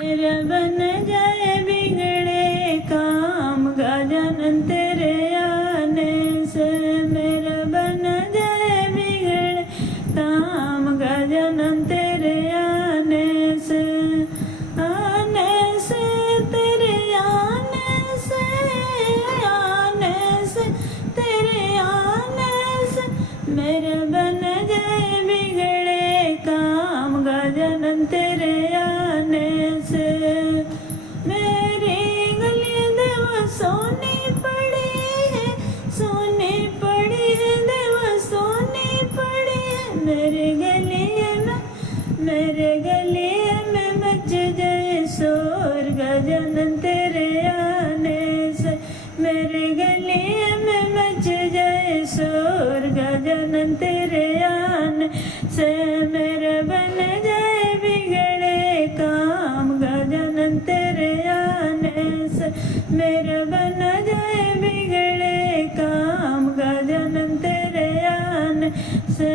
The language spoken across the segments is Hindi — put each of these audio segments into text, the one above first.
मेरा बन जाए बिगड़े काम गजानन तेरे आने से। मेरा बन जाए बिगड़े काम गजानन तेरे आने से। आने से तेरे आने से, आने से तेरे आने से। मेरा बन जाए बिगड़े काम गजानन तेरे आने से। मेरी गली देवा सोनी पड़ी है, सोनी पड़ी है देवा सोनी पड़ी है। मेरे गलिए में, मेरे गलिए में मच जाए शोर गजानन तेरे आने से। मेरे गलिए में मच जाए शोर गजानन तेरे आने से। मेरे बन जाए बिगड़े काम गजानन तेरे आने से। मेरे बन जाए बिगड़े काम गजानन तेरे आने से।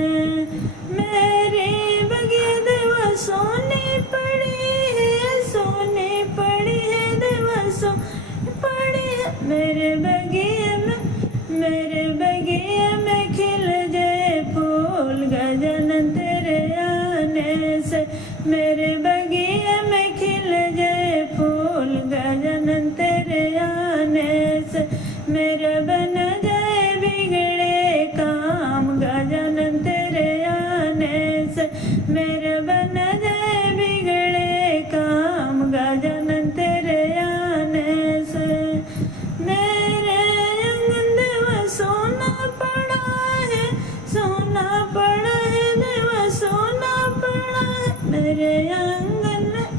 मेरी बगिया देवा सोनी पड़ी है, सोनी पड़ी है देवा सोनी पड़ी है। मेरे बगिया में, मेरे बगिया में खिल जाए फूल गजानन तेरे आने से। मेरे बगिया में खिल जाए फूल गजानन तेरे आने से। मेरा बन जाए बिगड़े काम गजानन तेरे आने से। मेरा बन जाए बिगड़े काम गजानन तेरे आने से। मेरे आंगन देवा सोना पड़ा है, सोना पड़ा है देवा सोना पड़ा है। मेरे आंगन में,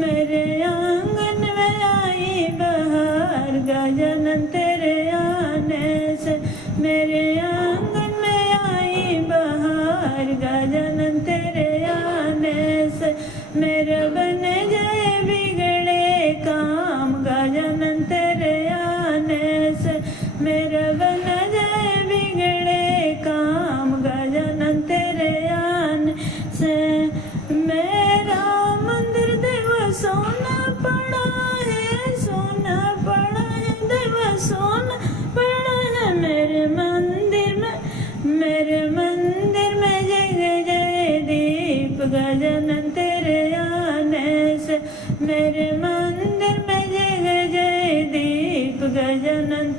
मेरे आंगन में आई बहार गजानन तेरे आने से। मेरे आंगन में आई बहार गजानन तेरे आने से। मेरा बन जाए बिगड़े काम गजानन तेरे आने से। मेरा बन जाए बिगड़े काम गजानन तेरे आने से। मेरा मंदिर देवा सोना पड़ा है, सोना पड़ा है देवा सोना पड़ा है। मेरे मंदिर में, मेरे मंदिर में जग जाए दीप गजानन तेरे आने से। मेरे मंदिर में जग जाए दीप गजानन